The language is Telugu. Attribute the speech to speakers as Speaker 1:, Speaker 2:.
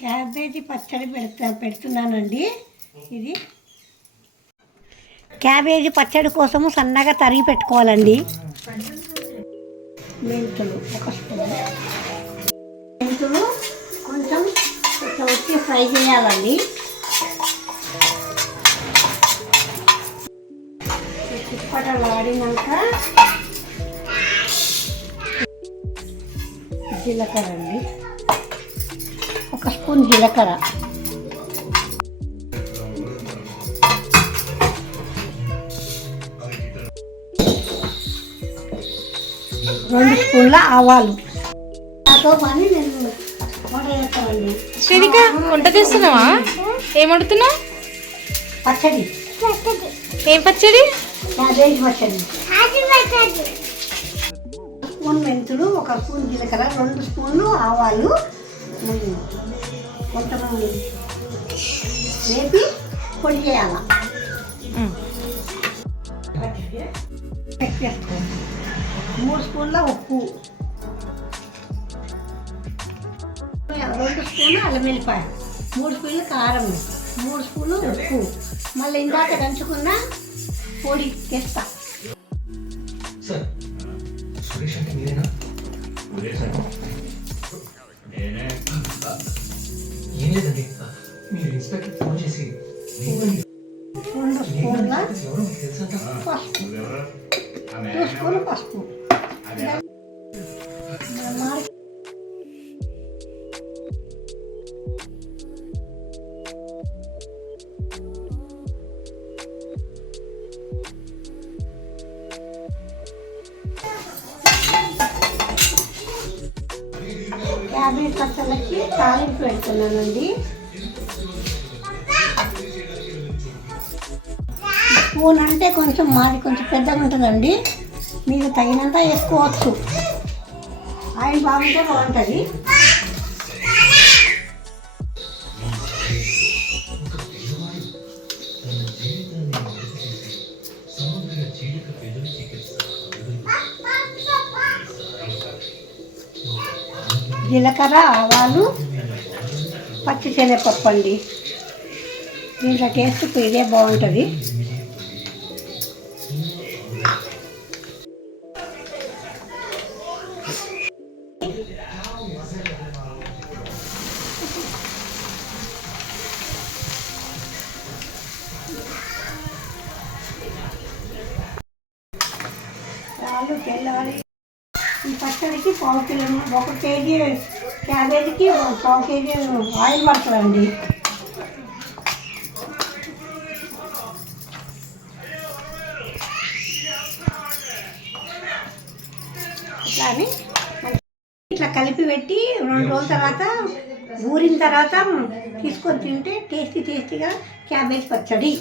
Speaker 1: క్యాబేజీ పచ్చడి పెడతా పెడుతున్నానండి. ఇది క్యాబేజీ పచ్చడి కోసము సన్నగా తరిగి పెట్టుకోవాలండి. మెంతులు ఒక స్పూన్. మెంతులు కొంచెం కొంచెం వచ్చి ఫ్రై చేయాలండి. చిప్పటలు ఆడినాక జీలకర్ర అండి. స్పూన్ జీలకర్ర. రెండు స్పూన్ల ఆవాలు.
Speaker 2: శ్రీనిక వంట చేస్తున్నావా? ఏం వండుతున్నావు?
Speaker 1: పచ్చడి.
Speaker 2: ఏం పచ్చడి?
Speaker 1: స్పూన్ మెంతులు ఒక స్పూన్ జీలకర్ర రెండు స్పూన్లు ఆవాలు కొంచెం వేపి పొడి చేయాల? మూడు స్పూన్ల ఉప్పు. రెండు స్పూన్లు అల్లం వెల్లిపాయ. మూడు స్పూన్లు కారం. మూడు స్పూన్లు ఉప్పు. మళ్ళీ ఇందాక దంచుకున్న పొడి తెస్తా
Speaker 3: ఏం లేదండి. మీరు ఇన్స్పెక్టర్ ఫోన్ చేసి "లేదండి,
Speaker 1: రెండు స్పూన్ల
Speaker 3: ఎవరో మీకు
Speaker 1: క్యాబేజ్ పచ్చళ్ళకి తాలింపు పెడుతున్నానండి. స్పూన్ అంటే కొంచెం మాది కొంచెం పెద్దగా ఉంటుందండి. మీకు తగినంత వేసుకోవచ్చు ఆయిల్ బాగుంటే బాగుంటుంది. జీలకర్ర ఆవాలు పచ్చిశనగపప్పు అండి. దీంట్లో టేస్ట్ ఇదే బాగుంటుంది. తెల్లవాలి పచ్చడికి పావు కిలో ఒక కేజీ క్యాబేజీకి పావు కేజీ ఆయిల్ పడుతుందండి ఇట్లా అని ఇట్లా కలిపి పెట్టి రెండు రోజుల తర్వాత ఊరిన తర్వాత తీసుకొని తింటే టేస్టీ టేస్టీగా క్యాబేజ్ పచ్చడి.